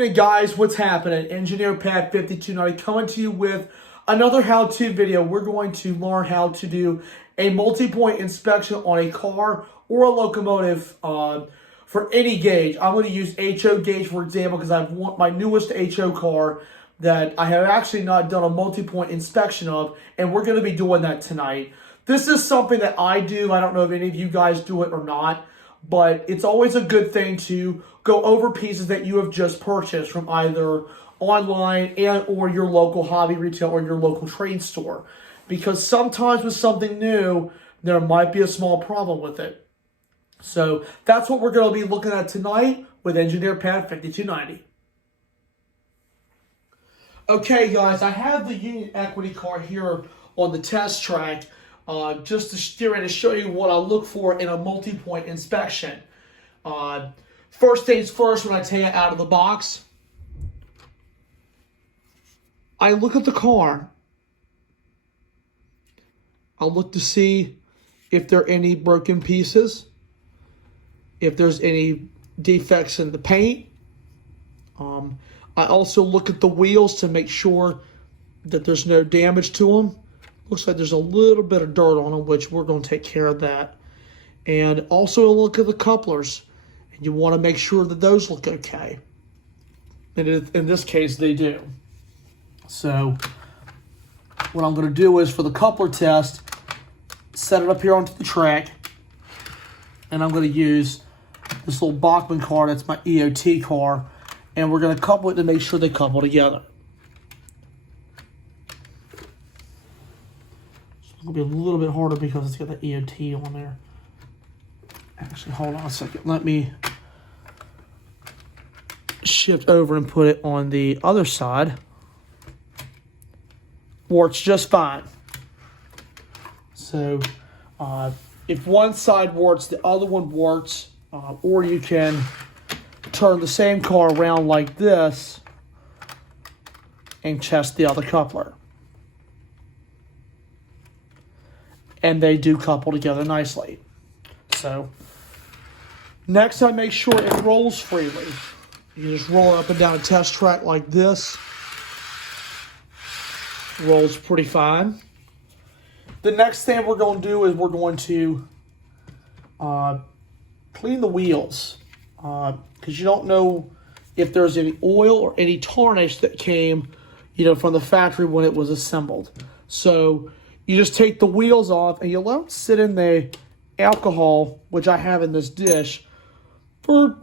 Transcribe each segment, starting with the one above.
evening, guys. What's happening? Engineer Pat 5290 coming to you with another how-to video. We're going to learn how to do a multi-point inspection on a car or a locomotive for any gauge. I'm going to use HO gauge, for example, because I want my newest HO car that I have actually not done a multi-point inspection of, and we're going to be doing that tonight. This is something that I do. I don't know if any of you guys do it or not, but it's always a good thing to go over pieces that you have just purchased from either online and or your local hobby retail or your local trade store. Because sometimes with something new, there might be a small problem with it. So that's what we're going to be looking at tonight with Engineer Pat 5290. Okay, guys, I have the Union Equity car here on the test track just to steer and to show you what I look for in a multi-point inspection. First things first, when I take it out of the box, I look at the car. I'll look to see if there are any broken pieces, if there's any defects in the paint. I also look at the wheels to make sure that there's no damage to them. Looks like there's a little bit of dirt on them, which we're going to take care of that. And also look at the couplers. And you want to make sure that those look okay. And in this case, they do. So what I'm going to do is for the coupler test, set it up here onto the track. And I'm going to use this little Bachmann car, that's my EOT car. And we're going to couple it to make sure they couple together. It's going to be a little bit harder because it's got the EOT on there. Actually, hold on a second. Let me shift over and put it on the other side. Works just fine. So, if one side works, the other one works. Or you can turn the same car around like this and test the other coupler. And they do couple together nicely. So, next I make sure it rolls freely. You just roll it up and down a test track like this. Rolls pretty fine. The next thing we're going to do is we're going to clean the wheels. Because you don't know if there's any oil or any tarnish that came, from the factory when it was assembled. So you just take the wheels off and you let them sit in the alcohol, which I have in this dish, for a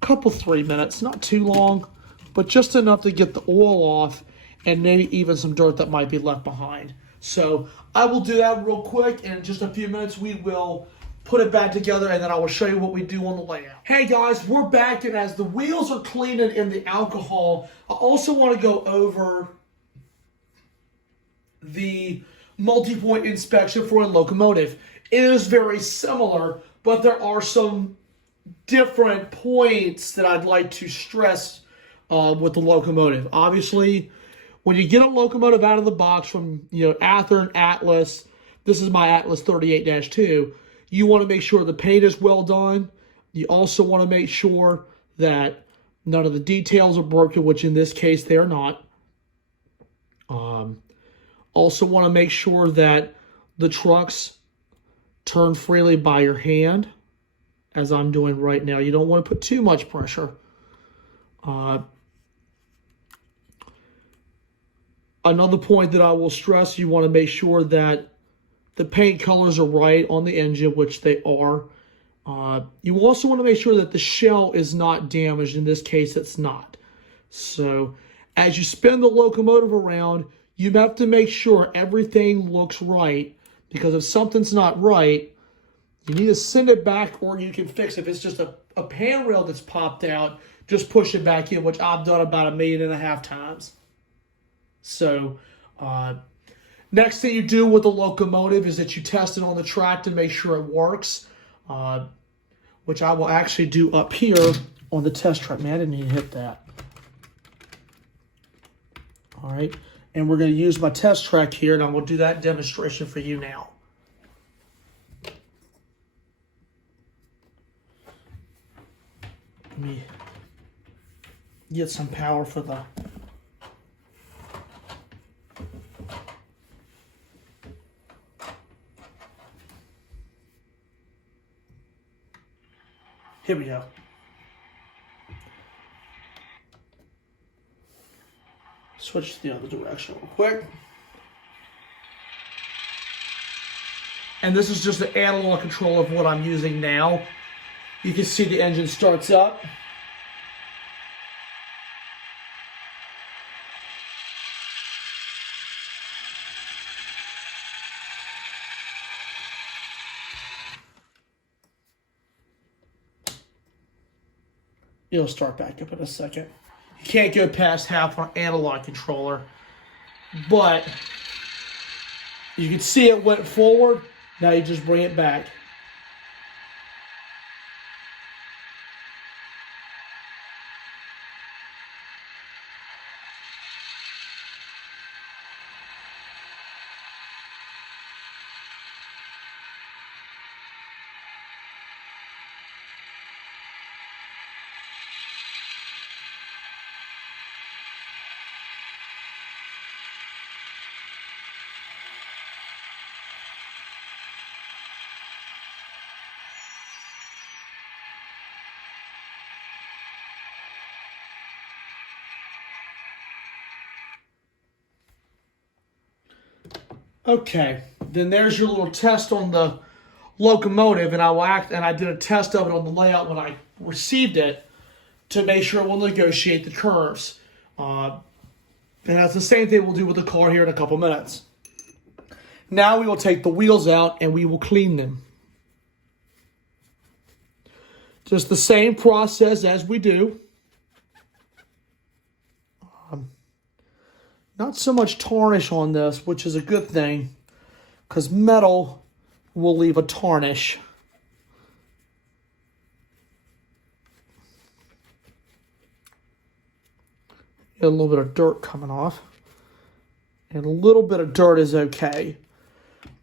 couple, 3 minutes. Not too long, but just enough to get the oil off and maybe even some dirt that might be left behind. So I will do that real quick, and in just a few minutes we will put it back together, and then I will show you what we do on the layout. Hey guys, we're back, and as the wheels are cleaning in the alcohol, I also want to go over the multi-point inspection for a locomotive. It is very similar, but there are some different points that I'd like to stress with the locomotive. Obviously, when you get a locomotive out of the box from Athearn Atlas, this is my Atlas 38-2, you want to make sure the paint is well done. You also want to make sure that none of the details are broken, which in this case they are not. Also want to make sure that the trucks turn freely by your hand, as I'm doing right now. You don't want to put too much pressure. Another point that I will stress, you want to make sure that the paint colors are right on the engine, which they are. You also want to make sure that the shell is not damaged. In this case, it's not. So as you spin the locomotive around, you have to make sure everything looks right, because if something's not right, you need to send it back, or you can fix it. If it's just a pan rail that's popped out, just push it back in, which I've done about 1.5 million times. So, next thing you do with the locomotive is that you test it on the track to make sure it works, which I will actually do up here on the test track. Man, I didn't even hit that. All right, and we're going to use my test track here, and I will do that demonstration for you now. get some power for the here we go. Switch to the other direction real quick. And this is just the analog control of what I'm using now. You can see the engine starts up. It'll start back up in a second. You can't go past half on analog controller, but you can see it went forward. Now you just bring it back. Okay, then there's your little test on the locomotive, and I did a test of it on the layout when I received it to make sure it will negotiate the curves. And that's the same thing we'll do with the car here in a couple minutes. Now we will take the wheels out and we will clean them. Just the same process as we do. Not so much tarnish on this, which is a good thing, because metal will leave a tarnish. Get a little bit of dirt coming off. And a little bit of dirt is okay,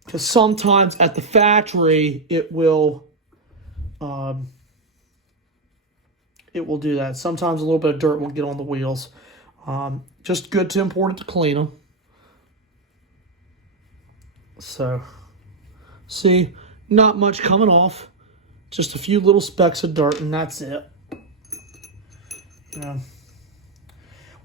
because sometimes at the factory it will do that. Sometimes a little bit of dirt will get on the wheels. Just good to important to clean them. So, see, not much coming off. Just a few little specks of dirt, and that's it. Yeah.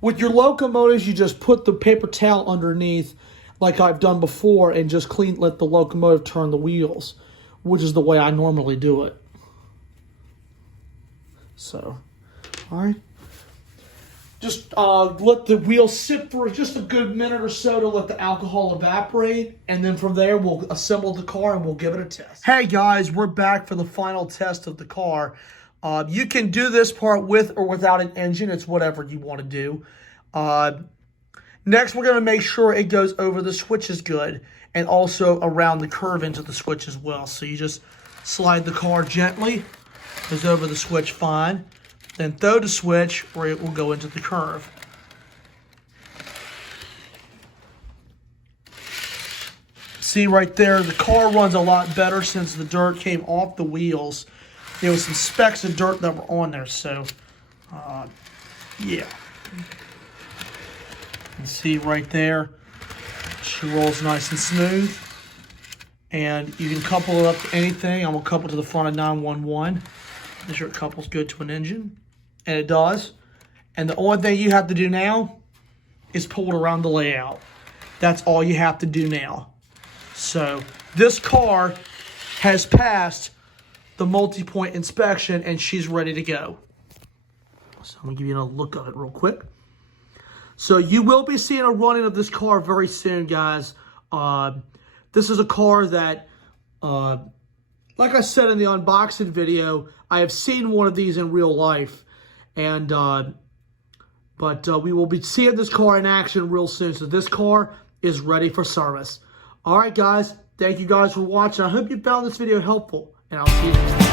With your locomotives, you just put the paper towel underneath, like I've done before, and just let the locomotive turn the wheels, which is the way I normally do it. So, all right. Just let the wheels sit for just a good minute or so to let the alcohol evaporate. And then from there, we'll assemble the car and we'll give it a test. Hey guys, we're back for the final test of the car. You can do this part with or without an engine. It's whatever you want to do. Next, we're going to make sure it goes over the switches good. And also around the curve into the switch as well. So you just slide the car gently. Goes over the switch fine. Then throw the switch where it will go into the curve. See right there, the car runs a lot better since the dirt came off the wheels. There was some specks of dirt that were on there, so yeah. You see right there, she rolls nice and smooth. And you can couple it up to anything. I'm going to couple it to the front of 911. Make sure it couples good to an engine. And it does. And the only thing you have to do now is pull it around the layout. That's all you have to do now. So this car has passed the multi-point inspection and she's ready to go. So I'm going to give you a look of it real quick. So you will be seeing a running of this car very soon, guys. This is a car that, like I said in the unboxing video, I have seen one of these in real life. And but we will be seeing this car in action real soon. So this car is ready for service. All right, guys. Thank you guys for watching. I hope you found this video helpful. And I'll see you next time.